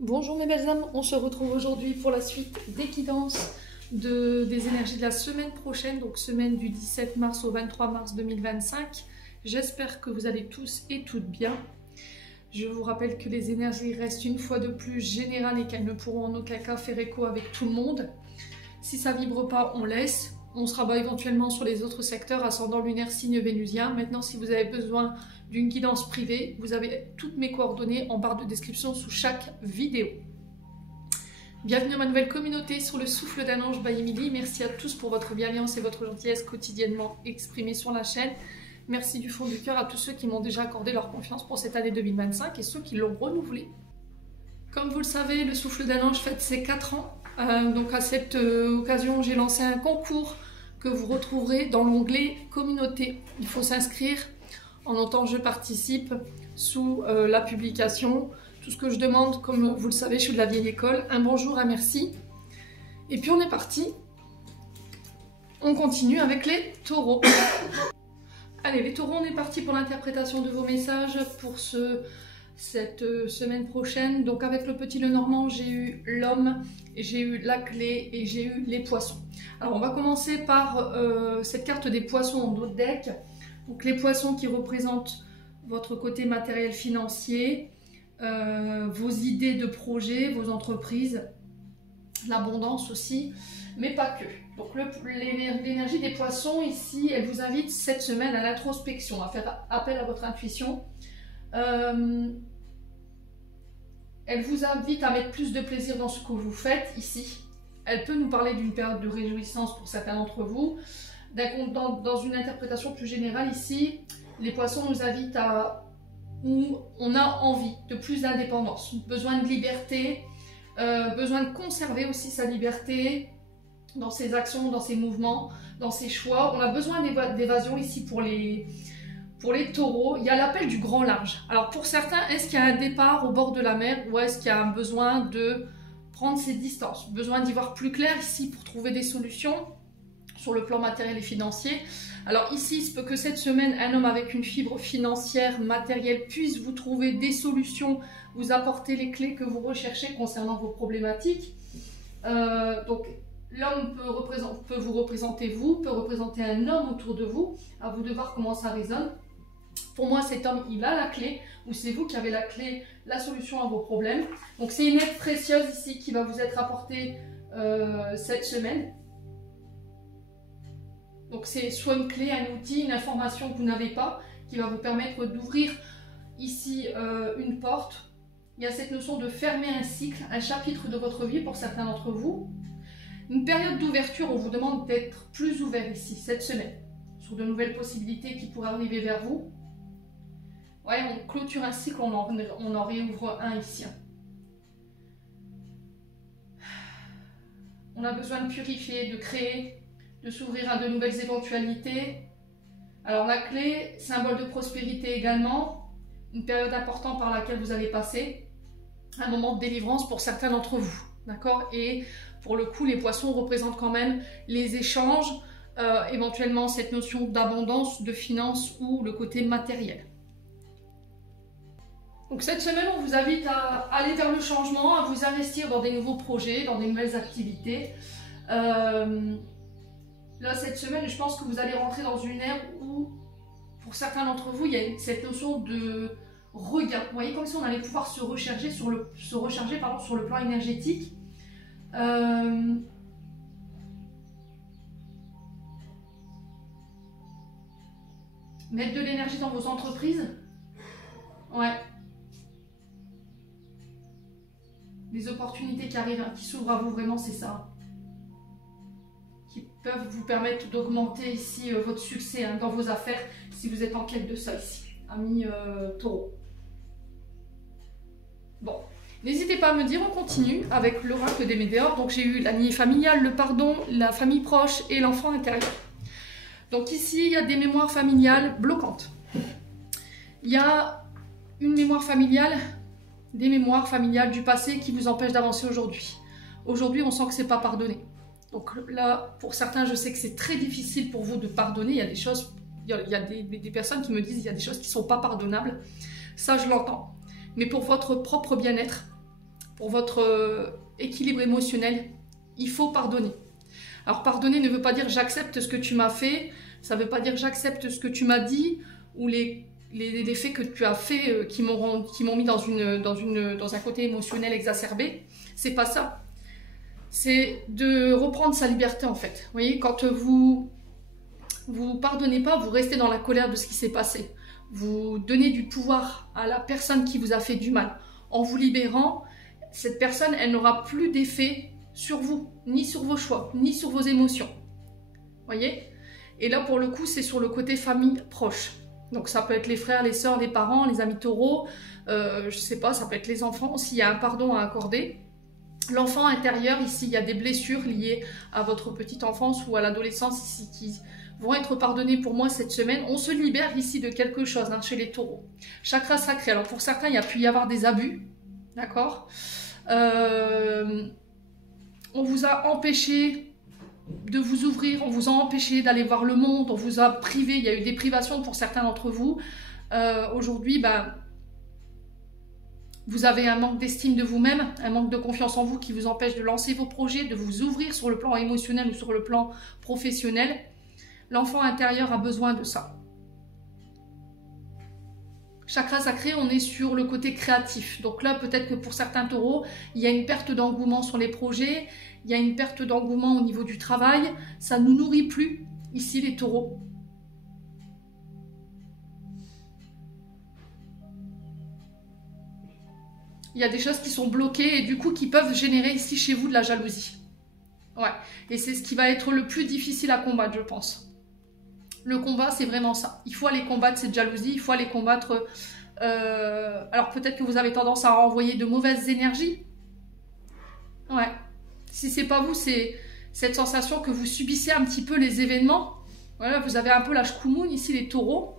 Bonjour mes belles âmes, on se retrouve aujourd'hui pour la suite des guidances des énergies de la semaine prochaine, donc semaine du 17 mars au 23 mars 2025. J'espère que vous allez tous et toutes bien. Je vous rappelle que les énergies restent une fois de plus générales et qu'elles ne pourront en aucun cas faire écho avec tout le monde. Si ça vibre pas, on laisse. On se rabat éventuellement sur les autres secteurs, ascendant lunaire, signe vénusien. Maintenant, si vous avez besoin d'une guidance privée, vous avez toutes mes coordonnées en barre de description sous chaque vidéo. Bienvenue à ma nouvelle communauté sur le souffle d'un ange by Émilie. Merci à tous pour votre bienveillance et votre gentillesse quotidiennement exprimée sur la chaîne. Merci du fond du cœur à tous ceux qui m'ont déjà accordé leur confiance pour cette année 2025 et ceux qui l'ont renouvelée. Comme vous le savez, le souffle d'un ange fête ses 4 ans. Donc à cette occasion, j'ai lancé un concours que vous retrouverez dans l'onglet communauté. Il faut s'inscrire en notant je participe sous la publication. Tout ce que je demande, comme vous le savez, je suis de la vieille école, un bonjour, un merci. Et puis on est parti. On continue avec les taureaux. Allez, les taureaux, on est parti pour l'interprétation de vos messages pour cette semaine prochaine. Donc avec le petit Lenormand, j'ai eu l'homme, j'ai eu la clé et j'ai eu les poissons. Alors on va commencer par cette carte des poissons en dos de deck. Donc les poissons qui représentent votre côté matériel financier, vos idées de projet, vos entreprises, l'abondance aussi, mais pas que. Donc l'énergie des poissons ici, elle vous invite cette semaine à l'introspection, à faire appel à votre intuition. Elle vous invite à mettre plus de plaisir dans ce que vous faites ici. Elle peut nous parler d'une période de réjouissance pour certains d'entre vous. Dans une interprétation plus générale ici, les poissons nous invitent à où on a envie de plus d'indépendance, besoin de liberté, besoin de conserver aussi sa liberté dans ses actions, dans ses mouvements, dans ses choix. On a besoin d'évasion ici pour les taureaux. Il y a l'appel du grand large. Alors pour certains, est-ce qu'il y a un départ au bord de la mer ou est-ce qu'il y a un besoin de prendre ses distances, besoin d'y voir plus clair ici pour trouver des solutions sur le plan matériel et financier. Alors ici, il se peut que cette semaine, un homme avec une fibre financière, matérielle, puisse vous trouver des solutions, vous apporter les clés que vous recherchez concernant vos problématiques. Donc l'homme peut vous représenter vous, peut représenter un homme autour de vous, à vous de voir comment ça résonne. Pour moi, cet homme, il a la clé, ou c'est vous qui avez la clé, la solution à vos problèmes. Donc c'est une aide précieuse ici qui va vous être apportée cette semaine. Donc c'est soit une clé, un outil, une information que vous n'avez pas, qui va vous permettre d'ouvrir ici une porte. Il y a cette notion de fermer un cycle, un chapitre de votre vie pour certains d'entre vous. Une période d'ouverture, on vous demande d'être plus ouvert ici, cette semaine, sur de nouvelles possibilités qui pourraient arriver vers vous. Ouais, on clôture un cycle, on en réouvre un ici. On a besoin de purifier, de créer, de s'ouvrir à de nouvelles éventualités. Alors la clé, symbole de prospérité également, une période importante par laquelle vous allez passer, un moment de délivrance pour certains d'entre vous, d'accord? Et pour le coup, les poissons représentent quand même les échanges, éventuellement cette notion d'abondance, de finance ou le côté matériel. Donc cette semaine, on vous invite à aller vers le changement, à vous investir dans des nouveaux projets, dans des nouvelles activités. Là, cette semaine, je pense que vous allez rentrer dans une ère où, pour certains d'entre vous, il y a cette notion de regain. Vous voyez, comme si on allait pouvoir se recharger sur le plan énergétique. Mettre de l'énergie dans vos entreprises. Ouais. Les opportunités qui arrivent, qui s'ouvrent à vous, vraiment, c'est ça. Qui peuvent vous permettre d'augmenter ici votre succès dans vos affaires si vous êtes en quête de ça ici, amis taureaux. Bon, n'hésitez pas à me dire, on continue avec l'oracle des météores. Donc j'ai eu la lignée familiale, le pardon, la famille proche et l'enfant intérieur. Donc ici, il y a des mémoires familiales bloquantes. Il y a une mémoire familiale, des mémoires familiales du passé qui vous empêchent d'avancer aujourd'hui. Aujourd'hui, on sent que c'est pas pardonné. Donc là, pour certains, je sais que c'est très difficile pour vous de pardonner. Il y a des choses, il y a des personnes qui me disent qu'il y a des choses qui ne sont pas pardonnables. Ça, je l'entends. Mais pour votre propre bien-être, pour votre équilibre émotionnel, il faut pardonner. Alors pardonner ne veut pas dire j'accepte ce que tu m'as fait, ça ne veut pas dire j'accepte ce que tu m'as dit, ou les faits que tu as fait qui m'ont mis dans un côté émotionnel exacerbé. C'est pas ça. C'est de reprendre sa liberté en fait. Vous voyez, quand vous pardonnez pas, vous restez dans la colère de ce qui s'est passé. Vous donnez du pouvoir à la personne qui vous a fait du mal. En vous libérant, cette personne, elle n'aura plus d'effet sur vous, ni sur vos choix, ni sur vos émotions. Voyez? Et là, pour le coup, c'est sur le côté famille proche. Donc ça peut être les frères, les sœurs, les parents, les amis taureaux, je sais pas, ça peut être les enfants, s'il y a un pardon à accorder. L'enfant intérieur, ici, il y a des blessures liées à votre petite enfance ou à l'adolescence ici qui vont être pardonnées pour moi cette semaine. On se libère ici de quelque chose hein, chez les taureaux. Chakra sacré, alors pour certains, il y a pu y avoir des abus, d'accord, on vous a empêché de vous ouvrir, on vous a empêché d'aller voir le monde, on vous a privé, il y a eu des privations pour certains d'entre vous. Aujourd'hui, vous avez un manque d'estime de vous-même, un manque de confiance en vous qui vous empêche de lancer vos projets, de vous ouvrir sur le plan émotionnel ou sur le plan professionnel. L'enfant intérieur a besoin de ça. Chakra sacré, on est sur le côté créatif. Donc là, peut-être que pour certains taureaux, il y a une perte d'engouement sur les projets, il y a une perte d'engouement au niveau du travail. Ça ne nous nourrit plus, ici, les taureaux. Il y a des choses qui sont bloquées et du coup qui peuvent générer ici chez vous de la jalousie. Ouais, et c'est ce qui va être le plus difficile à combattre, je pense. Le combat, c'est vraiment ça. Il faut aller combattre cette jalousie, il faut aller combattre... alors peut-être que vous avez tendance à renvoyer de mauvaises énergies. Ouais. Si c'est pas vous, c'est cette sensation que vous subissez un petit peu les événements. Voilà, vous avez un peu la shkumoun ici, les taureaux.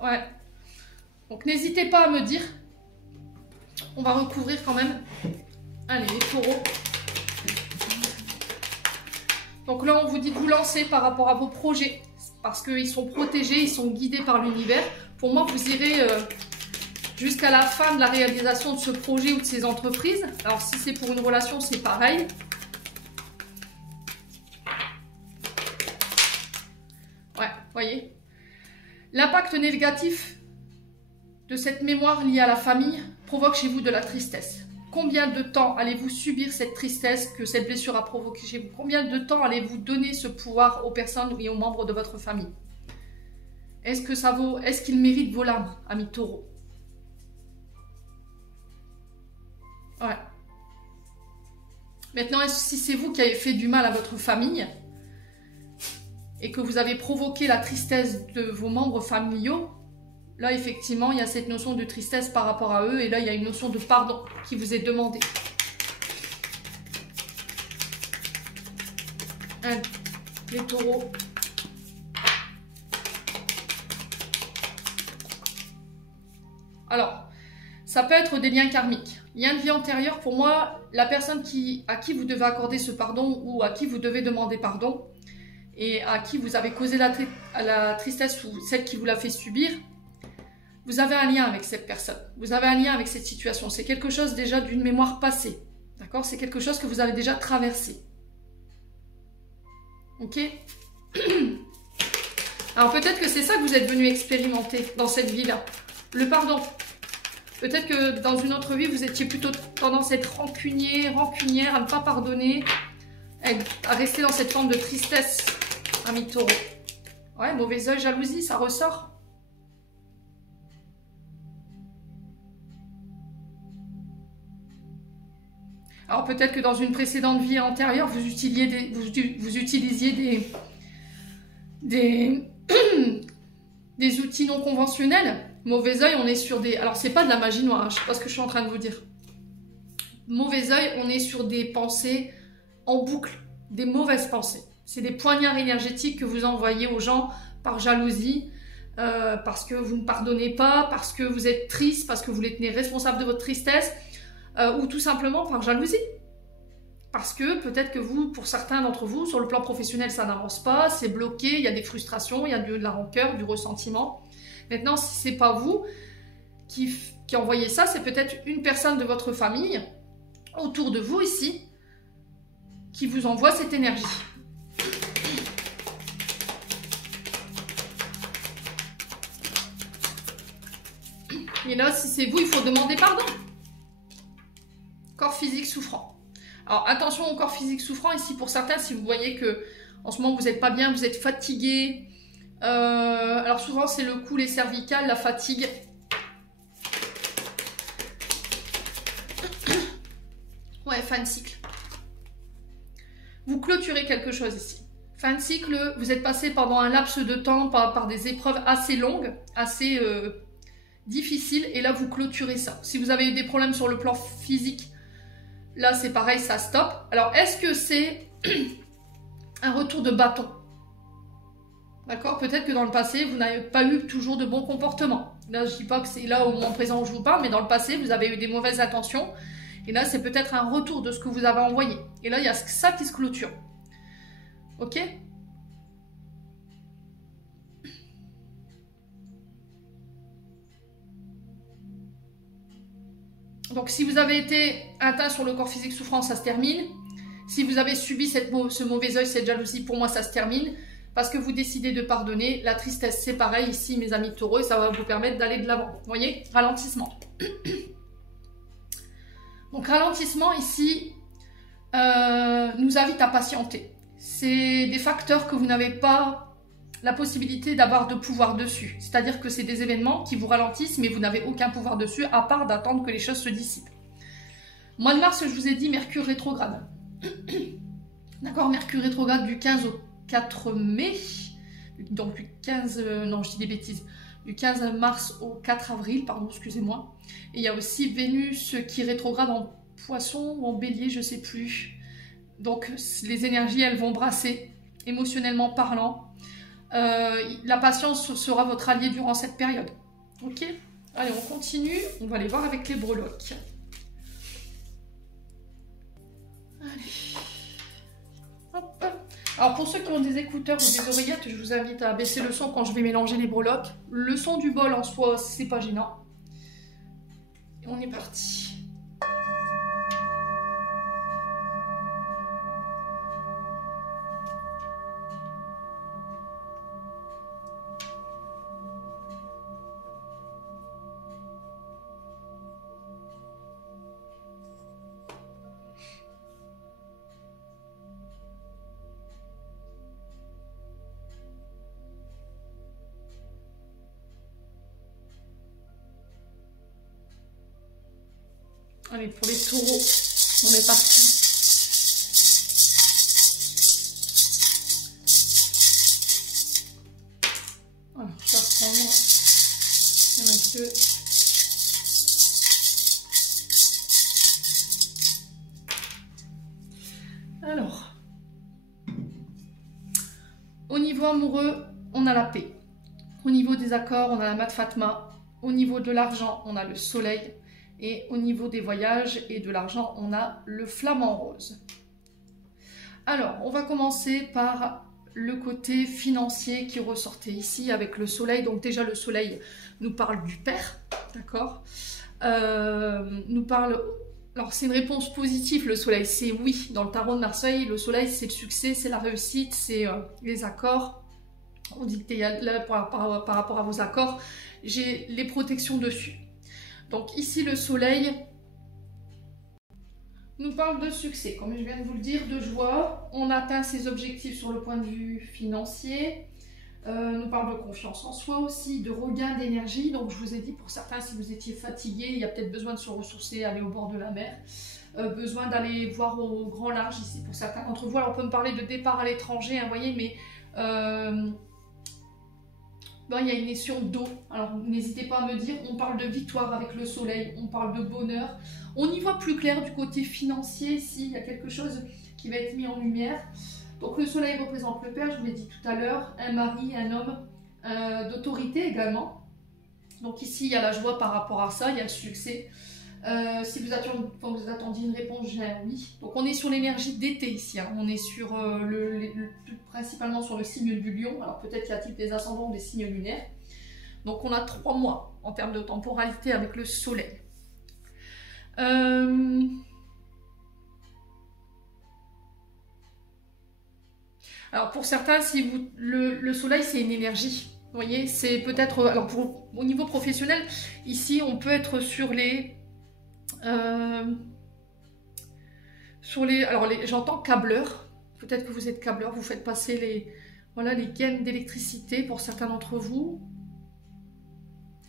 Ouais. Donc n'hésitez pas à me dire. On va recouvrir quand même. Allez, les taureaux. Donc là, on vous dit de vous lancer par rapport à vos projets. Parce qu'ils sont protégés, ils sont guidés par l'univers. Pour moi, vous irez jusqu'à la fin de la réalisation de ce projet ou de ces entreprises. Alors si c'est pour une relation, c'est pareil. Ouais, voyez. L'impact négatif de cette mémoire liée à la famille provoque chez vous de la tristesse. Combien de temps allez-vous subir cette tristesse que cette blessure a provoquée chez vous? Combien de temps allez-vous donner ce pouvoir aux personnes et aux membres de votre famille? Est-ce qu'il mérite vos larmes, amis taureaux? Ouais. Maintenant, si c'est vous qui avez fait du mal à votre famille et que vous avez provoqué la tristesse de vos membres familiaux, là, effectivement, il y a cette notion de tristesse par rapport à eux. Et là, il y a une notion de pardon qui vous est demandée. Les taureaux. Alors, ça peut être des liens karmiques. Lien de vie antérieure, pour moi, la personne à qui vous devez accorder ce pardon ou à qui vous devez demander pardon et à qui vous avez causé la tristesse ou celle qui vous l'a fait subir, vous avez un lien avec cette personne, vous avez un lien avec cette situation. C'est quelque chose déjà d'une mémoire passée, d'accord? C'est quelque chose que vous avez déjà traversé. Ok? Alors peut-être que c'est ça que vous êtes venu expérimenter dans cette vie-là, le pardon. Peut-être que dans une autre vie, vous étiez plutôt tendance à être rancunier, rancunière, à ne pas pardonner, à rester dans cette forme de tristesse, ami taureau. Ouais, mauvais œil, jalousie, ça ressort. Alors peut-être que dans une précédente vie antérieure, vous utilisiez des outils non conventionnels. Mauvais œil, on est sur des... Alors c'est pas de la magie noire, hein, je sais pas ce que je suis en train de vous dire. Mauvais œil, on est sur des pensées en boucle, des mauvaises pensées. C'est des poignards énergétiques que vous envoyez aux gens par jalousie, parce que vous ne pardonnez pas, parce que vous êtes triste, parce que vous les tenez responsables de votre tristesse, ou tout simplement par jalousie. Parce que peut-être que vous, pour certains d'entre vous, sur le plan professionnel, ça n'avance pas, c'est bloqué, il y a des frustrations, il y a de la rancœur, du ressentiment. Maintenant, si ce n'est pas vous qui qui a envoyé ça, c'est peut-être une personne de votre famille, autour de vous ici, qui vous envoie cette énergie. Et là, si c'est vous, il faut demander pardon. Corps physique souffrant. Alors, attention au corps physique souffrant. Ici, pour certains, si vous voyez que en ce moment, vous n'êtes pas bien, vous êtes fatigué. Alors, souvent, c'est le cou, les cervicales, la fatigue. Ouais, fin de cycle. Vous clôturez quelque chose ici. Fin de cycle, vous êtes passé pendant un laps de temps par des épreuves assez longues, assez difficiles, et là vous clôturez ça. Si vous avez eu des problèmes sur le plan physique, là c'est pareil, ça stoppe. Alors est-ce que c'est un retour de bâton? D'accord? Peut-être que dans le passé, vous n'avez pas eu toujours de bons comportements. Là, je ne dis pas que c'est là au moment présent où je vous parle, mais dans le passé, vous avez eu des mauvaises intentions. Et là, c'est peut-être un retour de ce que vous avez envoyé. Et là, il y a ça qui se clôture. Ok? Donc, si vous avez été atteint sur le corps physique souffrant, ça se termine. Si vous avez subi ce mauvais œil, cette jalousie, pour moi, ça se termine. Parce que vous décidez de pardonner. La tristesse, c'est pareil ici, mes amis taureaux, et ça va vous permettre d'aller de l'avant. Vous voyez? Ralentissement. Donc, ralentissement ici nous invite à patienter. C'est des facteurs que vous n'avez pas la possibilité d'avoir de pouvoir dessus. C'est-à-dire que c'est des événements qui vous ralentissent, mais vous n'avez aucun pouvoir dessus, à part d'attendre que les choses se dissipent. Mois de mars, je vous ai dit Mercure rétrograde. D'accord, Mercure rétrograde du 15 au 4 mai. Donc du 15, non je dis des bêtises, du 15 mars au 4 avril, pardon, excusez-moi. Et il y a aussi Vénus qui rétrograde en Poisson ou en Bélier, je ne sais plus. Donc les énergies, elles vont brasser, émotionnellement parlant. La patience sera votre allié durant cette période. Ok? Allez, on continue. On va aller voir avec les breloques. Allez. Hop. Alors pour ceux qui ont des écouteurs ou des oreillettes, je vous invite à baisser le son quand je vais mélanger les breloques. Le son du bol en soi, c'est pas gênant. Et on est parti. Allez, pour les taureaux, on est parti. Alors, je vais reprendre un peu. Alors, au niveau amoureux, on a la paix. Au niveau des accords, on a la Mat Fatma. Au niveau de l'argent, on a le soleil. Et au niveau des voyages et de l'argent, on a le flamant rose. Alors, on va commencer par le côté financier qui ressortait ici avec le soleil. Donc déjà, le soleil nous parle du père, d'accord, nous parle... Alors, c'est une réponse positive, le soleil, c'est oui. Dans le tarot de Marseille, le soleil, c'est le succès, c'est la réussite, c'est les accords. On dit que là, par rapport à vos accords, j'ai les protections dessus. Donc ici, le soleil nous parle de succès, comme je viens de vous le dire, de joie. On atteint ses objectifs sur le point de vue financier. Nous parle de confiance en soi aussi, de regain d'énergie. Donc je vous ai dit, pour certains, si vous étiez fatigué, il y a peut-être besoin de se ressourcer, aller au bord de la mer. Besoin d'aller voir au grand large ici pour certains d'entre vous. Alors on peut me parler de départ à l'étranger, hein, vous voyez, mais... Bon, il y a une notion d'eau, alors n'hésitez pas à me dire, on parle de victoire avec le soleil, on parle de bonheur. On y voit plus clair du côté financier ici, il y a quelque chose qui va être mis en lumière. Donc le soleil représente le père, je vous l'ai dit tout à l'heure, un mari, un homme d'autorité également. Donc ici il y a la joie par rapport à ça, il y a le succès. Si vous attendiez une réponse, j'ai un oui. Donc on est sur l'énergie d'été ici, hein. On est sur principalement sur le signe du lion. Alors peut-être y a-t-il des ascendants ou des signes lunaires. Donc on a 3 mois en termes de temporalité avec le soleil. Alors pour certains, si vous, le soleil c'est une énergie, vous voyez, c'est peut-être, alors au niveau professionnel, ici on peut être sur les, alors j'entends câbleur, peut-être que vous êtes câbleur, vous faites passer les, voilà, les gaines d'électricité pour certains d'entre vous,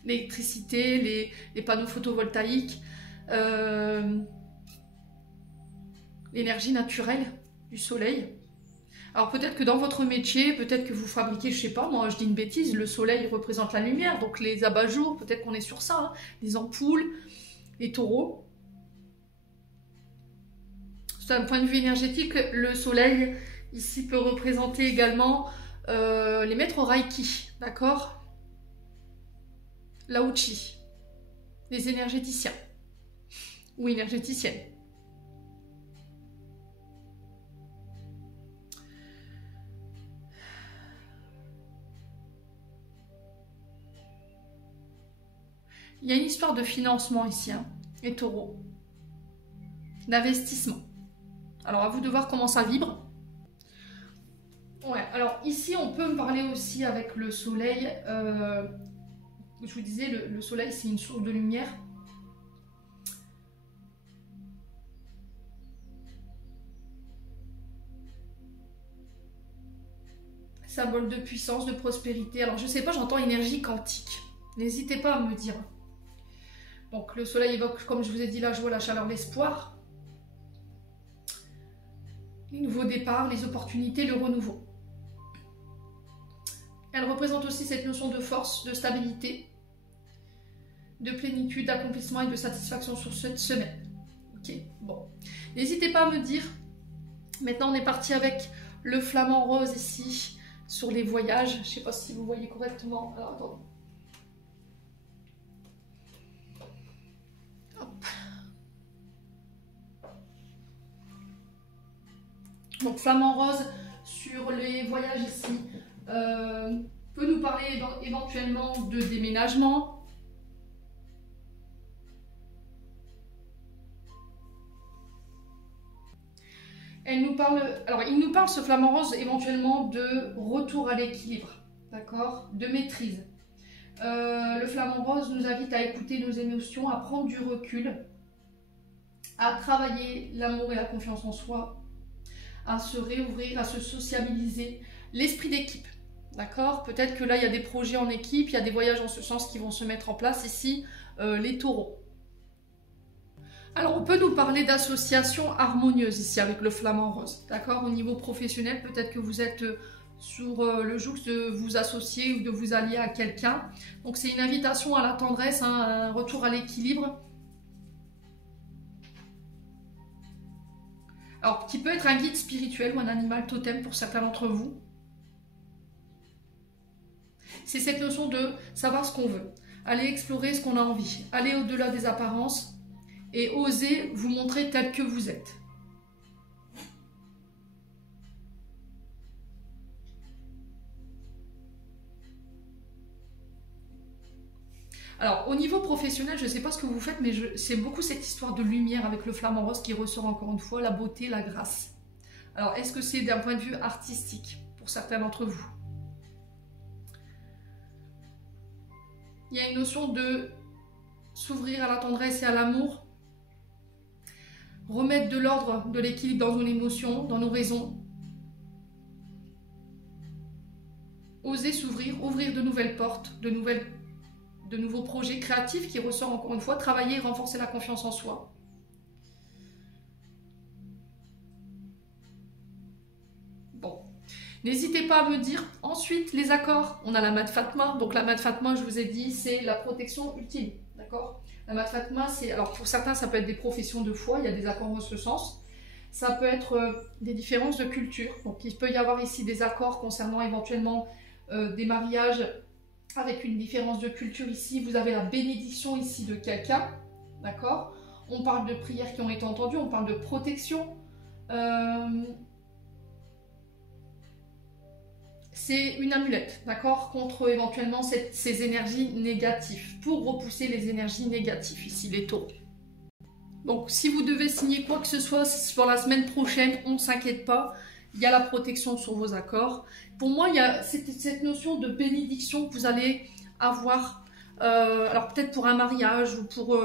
l'électricité, les panneaux photovoltaïques, l'énergie naturelle du soleil. Alors peut-être que dans votre métier, peut-être que vous fabriquez, je sais pas, moi je dis une bêtise, le soleil représente la lumière, donc les abat-jours, peut-être qu'on est sur ça, hein, les ampoules, les taureaux. D'un point de vue énergétique, le soleil ici peut représenter également les maîtres Reiki, d'accord? Lao-Chi, les énergéticiens ou énergéticiennes. Il y a une histoire de financement ici, hein, les taureaux, d'investissement. Alors à vous de voir comment ça vibre. Ouais, alors ici on peut me parler aussi avec le soleil. Je vous disais, le soleil c'est une source de lumière. Symbole de puissance, de prospérité. Alors je sais pas, j'entends énergie quantique. N'hésitez pas à me dire. Donc le soleil évoque, comme je vous ai dit, la joie, la chaleur, l'espoir. Les nouveaux départs, les opportunités, le renouveau. Elle représente aussi cette notion de force, de stabilité, de plénitude, d'accomplissement et de satisfaction sur cette semaine. Ok, bon. N'hésitez pas à me dire. Maintenant, on est parti avec le flamant rose ici, sur les voyages. Je ne sais pas si vous voyez correctement. Alors, attendez. Hop. Donc, flamant rose sur les voyages ici. Peut nous parler éventuellement de déménagement. Elle nous parle, alors il nous parle ce flamant rose éventuellement de retour à l'équilibre, d'accord, de maîtrise. Le flamant rose nous invite à écouter nos émotions, à prendre du recul, à travailler l'amour et la confiance en soi, à se réouvrir, à se sociabiliser, l'esprit d'équipe. D'accord? Peut-être que là, il y a des projets en équipe, il y a des voyages en ce sens qui vont se mettre en place ici, les taureaux. Alors, on peut nous parler d'association harmonieuse ici avec le flamant rose. D'accord? Au niveau professionnel, peut-être que vous êtes sur le joug de vous associer ou de vous allier à quelqu'un. Donc, c'est une invitation à la tendresse, hein, un retour à l'équilibre. Alors, qui peut être un guide spirituel ou un animal totem pour certains d'entre vous. C'est cette notion de savoir ce qu'on veut, aller explorer ce qu'on a envie, aller au-delà des apparences et oser vous montrer tel que vous êtes. Alors, au niveau professionnel, je ne sais pas ce que vous faites, mais c'est beaucoup cette histoire de lumière avec le flamant rose qui ressort encore une fois, la beauté, la grâce. Alors, est-ce que c'est d'un point de vue artistique pour certains d'entre vous? Il y a une notion de s'ouvrir à la tendresse et à l'amour, remettre de l'ordre, de l'équilibre dans nos émotions, dans nos raisons, oser s'ouvrir, ouvrir de nouvelles portes, de nouveaux projets créatifs qui ressortent encore une fois, travailler et renforcer la confiance en soi. Bon, n'hésitez pas à me dire. Ensuite, les accords. On a la Mat Fatma. Donc la Mat Fatma, je vous ai dit, c'est la protection ultime. D'accord? La Mat Fatma, c'est... Alors pour certains, ça peut être des professions de foi. Il y a des accords en ce sens. Ça peut être des différences de culture. Donc il peut y avoir ici des accords concernant éventuellement des mariages avec une différence de culture ici. Vous avez la bénédiction ici de quelqu'un. D'accord? On parle de prières qui ont été entendues. On parle de protection. c'est une amulette, d'accord, contre éventuellement ces énergies négatives, pour repousser les énergies négatives, ici les taureaux. Donc si vous devez signer quoi que ce soit sur la semaine prochaine, on ne s'inquiète pas, il y a la protection sur vos accords. Pour moi, il y a cette notion de bénédiction que vous allez avoir, alors peut-être pour un mariage ou pour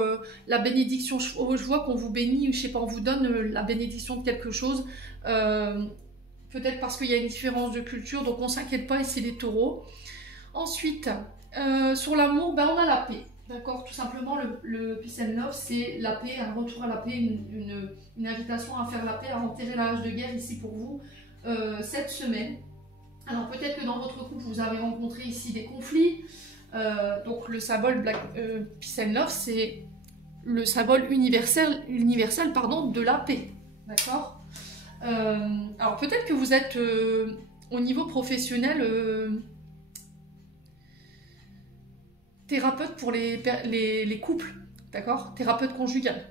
la bénédiction, je vois qu'on vous bénit, je sais pas, on vous donne la bénédiction de quelque chose, peut-être parce qu'il y a une différence de culture, donc on ne s'inquiète pas, ici les taureaux. Ensuite, sur l'amour, ben, on a la paix. D'accord, tout simplement, le Peace and Love, c'est la paix, un retour à la paix, une invitation à faire la paix, à enterrer la hache de guerre ici pour vous cette semaine. Alors peut-être que dans votre couple, vous avez rencontré ici des conflits. Donc le symbole Peace and Love, c'est le symbole universel de la paix. D'accord. Alors peut-être que vous êtes au niveau professionnel... thérapeute pour les couples, d'accord? Thérapeute conjugal.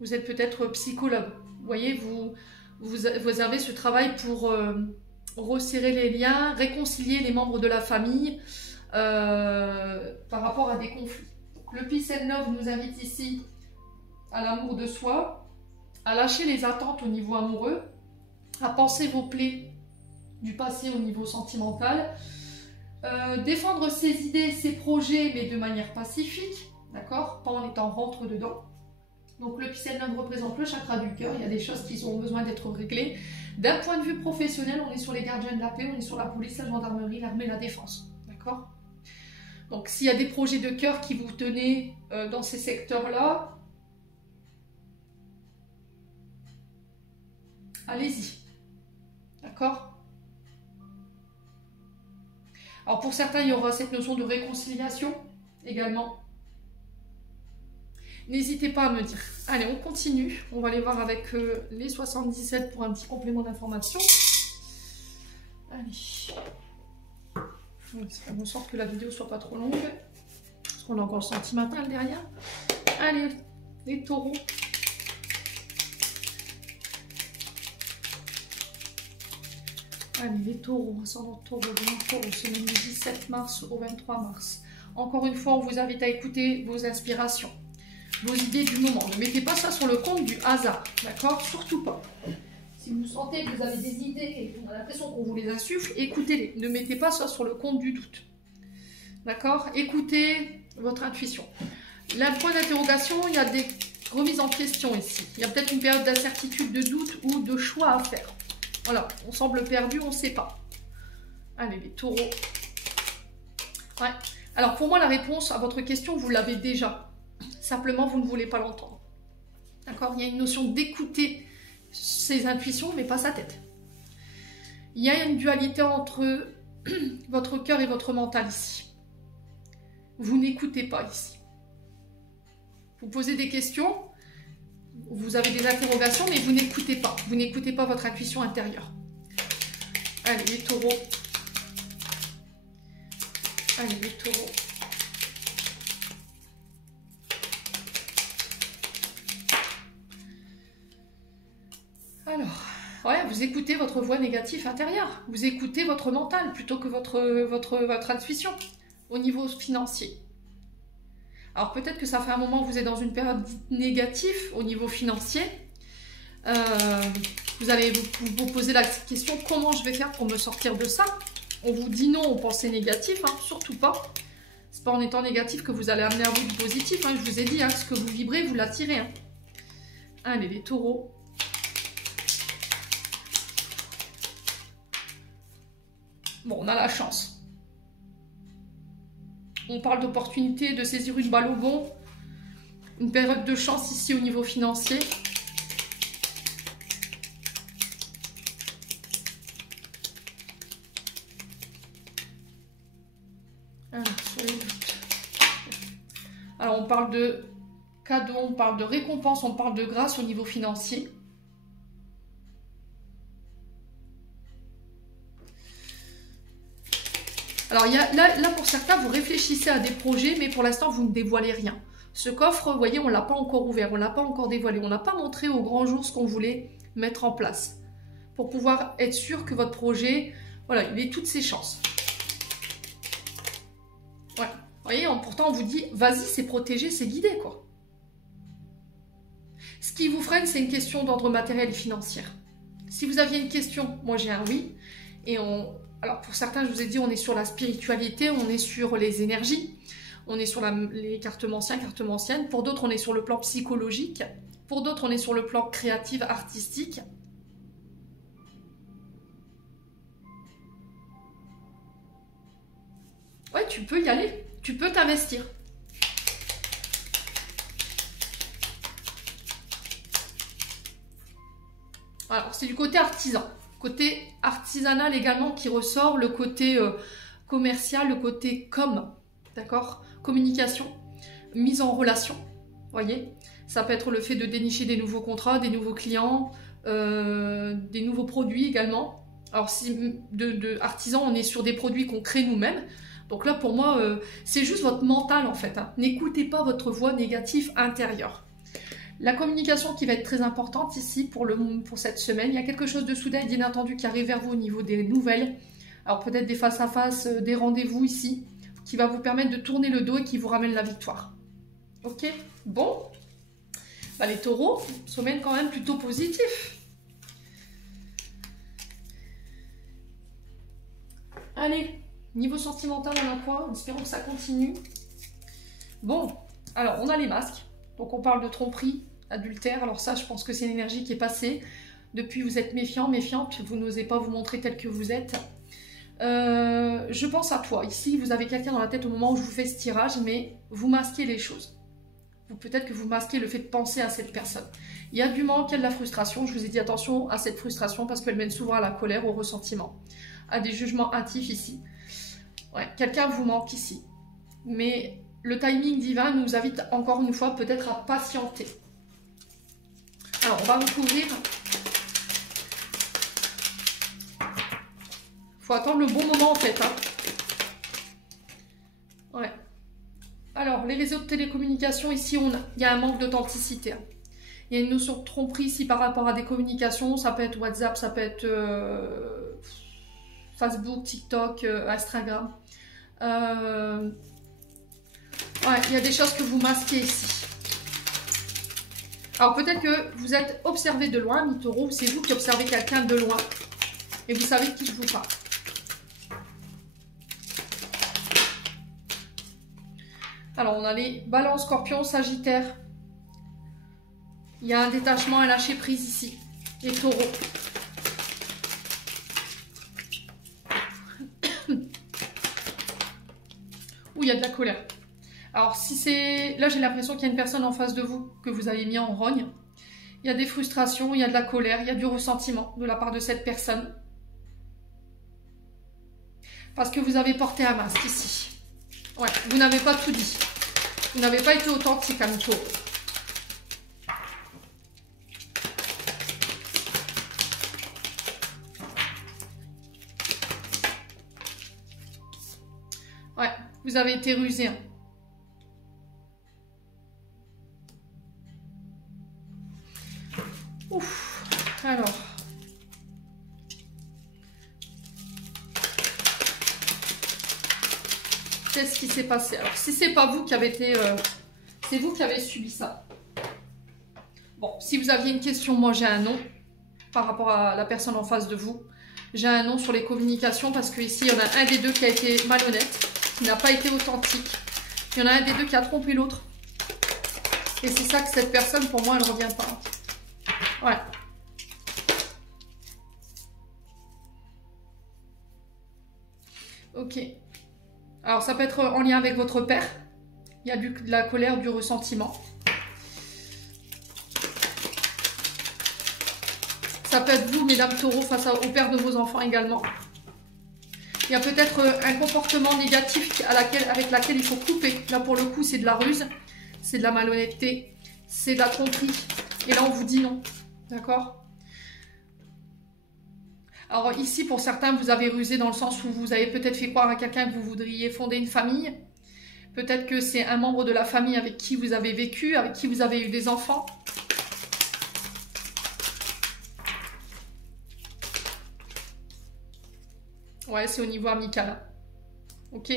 Vous êtes peut-être psychologue. Vous voyez, vous avez ce travail pour resserrer les liens, réconcilier les membres de la famille par rapport à des conflits. Donc, le Peace and Love nous invite ici à l'amour de soi, à lâcher les attentes au niveau amoureux, à penser vos plaies du passé au niveau sentimental, défendre ses idées, ses projets, mais de manière pacifique, d'accord, pas en étant rentre dedans. Donc le Peace and Love représente le chakra du cœur, il y a des choses qui ont besoin d'être réglées. D'un point de vue professionnel, on est sur les gardiens de la paix, on est sur la police, la gendarmerie, l'armée, la défense, d'accord. Donc s'il y a des projets de cœur qui vous tenez dans ces secteurs-là, allez-y, d'accord. Alors pour certains, il y aura cette notion de réconciliation également. N'hésitez pas à me dire. Allez, on continue. On va aller voir avec les 77 pour un petit complément d'information. Allez. Je vais faire en sorte que la vidéo soit pas trop longue. Parce qu'on a encore le sentimental derrière. Allez, les taureaux. Allez, les taureaux, ascendant taureau, semaine du 17 mars au 23 mars. Encore une fois, on vous invite à écouter vos inspirations, vos idées du moment. Ne mettez pas ça sur le compte du hasard, d'accord? Surtout pas. Si vous sentez que vous avez des idées et qu'on a l'impression qu'on vous les insuffle, écoutez-les. Ne mettez pas ça sur le compte du doute. D'accord? Écoutez votre intuition. Là, point d'interrogation, il y a des remises en question ici. Il y a peut-être une période d'incertitude, de doute ou de choix à faire. Voilà, on semble perdu, on ne sait pas. Allez, les taureaux. Ouais. Alors, pour moi, la réponse à votre question, vous l'avez déjà. Simplement, vous ne voulez pas l'entendre. D'accord? Il y a une notion d'écouter ses intuitions, mais pas sa tête. Il y a une dualité entre votre cœur et votre mental ici. Vous n'écoutez pas ici. Vous posez des questions, vous avez des interrogations, mais vous n'écoutez pas. Vous n'écoutez pas votre intuition intérieure. Allez, les taureaux. Allez, les taureaux. Alors, ouais, vous écoutez votre voix négative intérieure. Vous écoutez votre mental plutôt que votre intuition au niveau financier. Alors peut-être que ça fait un moment que vous êtes dans une période négative au niveau financier. Vous allez vous poser la question, comment je vais faire pour me sortir de ça? On vous dit non aux pensées négatives, hein, surtout pas. C'est pas en étant négatif que vous allez amener à vous du positif. Hein, je vous ai dit, hein, ce que vous vibrez, vous l'attirez. Hein. Allez, les taureaux. Bon, on a la chance. On parle d'opportunité, de saisir une balle au bon. Une période de chance ici au niveau financier. Alors, on parle de cadeau, on parle de récompense, on parle de grâce au niveau financier. Alors là, pour certains, vous réfléchissez à des projets, mais pour l'instant, vous ne dévoilez rien. Ce coffre, vous voyez, on ne l'a pas encore ouvert, on ne l'a pas encore dévoilé, on n'a pas montré au grand jour ce qu'on voulait mettre en place. pour pouvoir être sûr que votre projet, voilà, il ait toutes ses chances. Ouais. Vous voyez, pourtant on vous dit, vas-y, c'est protégé, c'est guidé, quoi. Ce qui vous freine, c'est une question d'ordre matériel et financier. Si vous aviez une question, moi j'ai un oui. Et alors pour certains, je vous ai dit, on est sur la spiritualité, on est sur les énergies, on est sur les cartes anciennes. Pour d'autres, on est sur le plan psychologique. Pour d'autres, on est sur le plan créatif, artistique. Ouais, tu peux y aller. Tu peux t'investir. Alors, c'est du côté artisan. Côté artisanal également qui ressort, le côté commercial, le côté d'accord, communication, mise en relation, voyez. Ça peut être le fait de dénicher des nouveaux contrats, des nouveaux clients, des nouveaux produits également. Alors, si artisan, on est sur des produits qu'on crée nous-mêmes. Donc là, pour moi, c'est juste votre mental en fait. Hein. N'écoutez pas votre voix négative intérieure. La communication qui va être très importante ici pour cette semaine. Il y a quelque chose de soudain et d'inattendu qui arrive vers vous au niveau des nouvelles. Alors peut-être des face-à-face, des rendez-vous ici, qui va vous permettre de tourner le dos et qui vous ramène la victoire. Ok? Bon. Bah, les taureaux, semaine quand même plutôt positif. Allez. Niveau sentimental, on a quoi? En espérant que ça continue. Bon, alors on a les masques. Donc on parle de tromperie, adultère. Alors ça, je pense que c'est une énergie qui est passée. Depuis, vous êtes méfiant, méfiante. Vous n'osez pas vous montrer tel que vous êtes. Je pense à toi. Ici, vous avez quelqu'un dans la tête au moment où je vous fais ce tirage, mais vous masquez les choses. Peut-être que vous masquez le fait de penser à cette personne. Il y a du manque, il y a de la frustration. Je vous ai dit attention à cette frustration parce qu'elle mène souvent à la colère, au ressentiment, à des jugements hâtifs ici. Ouais, quelqu'un vous manque ici. Mais le timing divin nous invite encore une fois peut-être à patienter. Alors, on va recouvrir. Il faut attendre le bon moment en fait. Hein. Ouais. Alors, les réseaux de télécommunications, ici, il y a un manque d'authenticité. Hein. Il y a une notion de tromperie ici par rapport à des communications. Ça peut être WhatsApp, ça peut être Facebook, TikTok, Instagram. Ouais, il y a des choses que vous masquez ici. Alors peut-être que vous êtes observé de loin, mi-taureau, c'est vous qui observez quelqu'un de loin. Et vous savez de qui je vous parle. Alors on a les balances, scorpions, sagittaires. Il y a un détachement, un lâcher prise ici. Les taureaux. Où il y a de la colère. Alors si c'est... Là j'ai l'impression qu'il y a une personne en face de vous que vous avez mis en rogne. Il y a des frustrations, il y a de la colère, il y a du ressentiment de la part de cette personne. Parce que vous avez porté un masque ici. Ouais, vous n'avez pas tout dit. Vous n'avez pas été authentique à mi-taureau. Ouais, vous avez été rusé. Hein. Ouf, alors. Qu'est-ce qui s'est passé? Alors, si c'est pas vous qui avez été... c'est vous qui avez subi ça. Bon, si vous aviez une question, moi j'ai un non par rapport à la personne en face de vous. J'ai un non sur les communications parce qu'ici, il y en a un des deux qui a été malhonnête, qui n'a pas été authentique. Il y en a un des deux qui a trompé l'autre. Et c'est ça que cette personne, pour moi, elle ne revient pas. Ouais. Ok. Alors, ça peut être en lien avec votre père. Il y a de la colère, du ressentiment. Ça peut être vous, mesdames taureaux, face au père de vos enfants également. Il y a peut-être un comportement négatif avec laquelle il faut couper. Là, pour le coup, c'est de la ruse, c'est de la malhonnêteté, c'est de la tromperie. Et là, on vous dit non. D'accord? Alors ici, pour certains, vous avez rusé dans le sens où vous avez peut-être fait croire à quelqu'un que vous voudriez fonder une famille. Peut-être que c'est un membre de la famille avec qui vous avez vécu, avec qui vous avez eu des enfants. Ouais, c'est au niveau amical. Ok.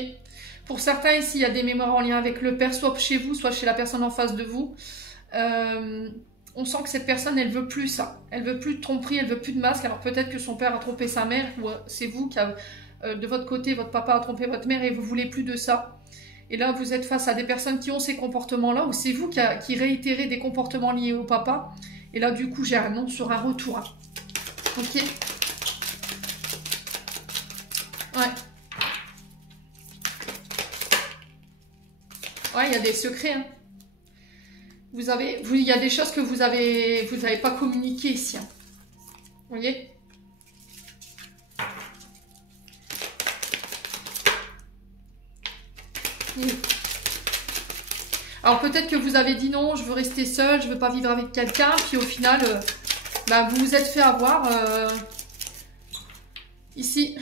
Pour certains, ici, il y a des mémoires en lien avec le père, soit chez vous, soit chez la personne en face de vous. On sent que cette personne, elle veut plus ça. Elle veut plus de tromperie, elle veut plus de masque. Alors peut-être que son père a trompé sa mère, ou c'est vous qui avez, de votre côté, votre papa a trompé votre mère et vous voulez plus de ça. Et là, vous êtes face à des personnes qui ont ces comportements-là, ou c'est vous qui réitérez des comportements liés au papa. Et là, du coup, j'ai un non sur un retour. Hein. Ok. Ouais. Ouais, il y a des secrets. Hein. Il y a des choses que vous avez pas communiquées ici. Hein. Vous voyez? Alors peut-être que vous avez dit non, je veux rester seule, je veux pas vivre avec quelqu'un, puis au final, vous vous êtes fait avoir. Ici,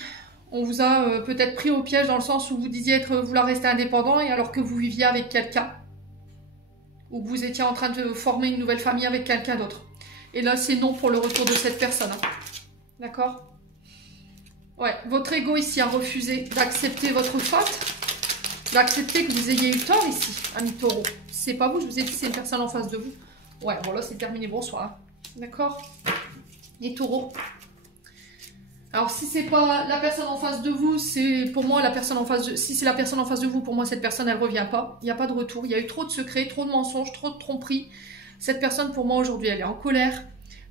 on vous a peut-être pris au piège dans le sens où vous disiez vouloir rester indépendant, et alors que vous viviez avec quelqu'un. Ou que vous étiez en train de former une nouvelle famille avec quelqu'un d'autre. Et là, c'est non pour le retour de cette personne. Hein. D'accord? Ouais, votre ego ici a refusé d'accepter votre faute, d'accepter que vous ayez eu tort ici, ami taureau. C'est pas vous, je vous ai dit, c'est une personne en face de vous. Ouais, bon là, c'est terminé, bonsoir. D'accord? Et taureau. Alors, si c'est pas la personne en face de vous, c'est pour moi la personne en face de... Si c'est la personne en face de vous, pour moi, cette personne, elle revient pas. Il n'y a pas de retour. Il y a eu trop de secrets, trop de mensonges, trop de tromperies. Cette personne, pour moi, aujourd'hui, elle est en colère.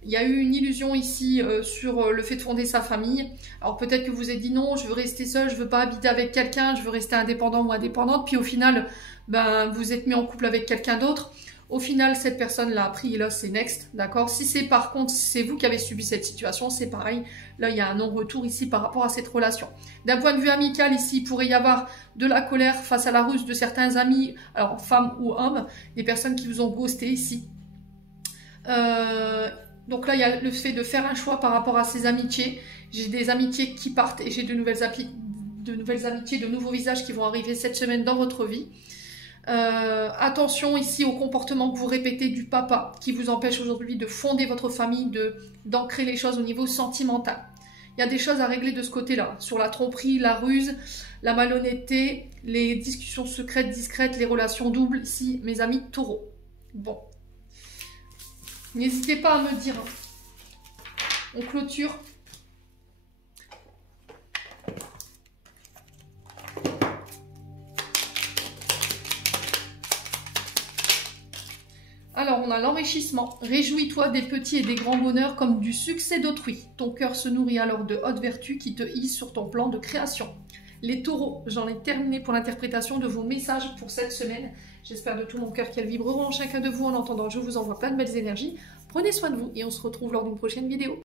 Il y a eu une illusion ici sur le fait de fonder sa famille. Alors, peut-être que vous avez dit non, je veux rester seule, je veux pas habiter avec quelqu'un, je veux rester indépendant ou indépendante. Puis au final, vous êtes mis en couple avec quelqu'un d'autre. Au final, cette personne l'a appris et là, c'est next, d'accord? Si c'est par contre, c'est vous qui avez subi cette situation, c'est pareil. Là, il y a un non-retour ici par rapport à cette relation. D'un point de vue amical, ici, il pourrait y avoir de la colère face à la ruse de certains amis, alors femmes ou hommes, des personnes qui vous ont ghosté ici. Donc là, il y a le fait de faire un choix par rapport à ces amitiés. J'ai des amitiés qui partent et j'ai de nouvelles amitiés, de nouveaux visages qui vont arriver cette semaine dans votre vie. Attention ici au comportement que vous répétez du papa qui vous empêche aujourd'hui de fonder votre famille, d'ancrer les choses au niveau sentimental. Il y a des choses à régler de ce côté-là, sur la tromperie, la ruse, la malhonnêteté, les discussions secrètes, discrètes, les relations doubles, ici, mes amis taureaux. Bon. N'hésitez pas à me dire. On clôture. Alors, on a l'enrichissement. Réjouis-toi des petits et des grands bonheurs comme du succès d'autrui. Ton cœur se nourrit alors de hautes vertus qui te hissent sur ton plan de création. Les taureaux, j'en ai terminé pour l'interprétation de vos messages pour cette semaine. J'espère de tout mon cœur qu'elles vibreront en chacun de vous. En entendant, je vous envoie plein de belles énergies. Prenez soin de vous et on se retrouve lors d'une prochaine vidéo.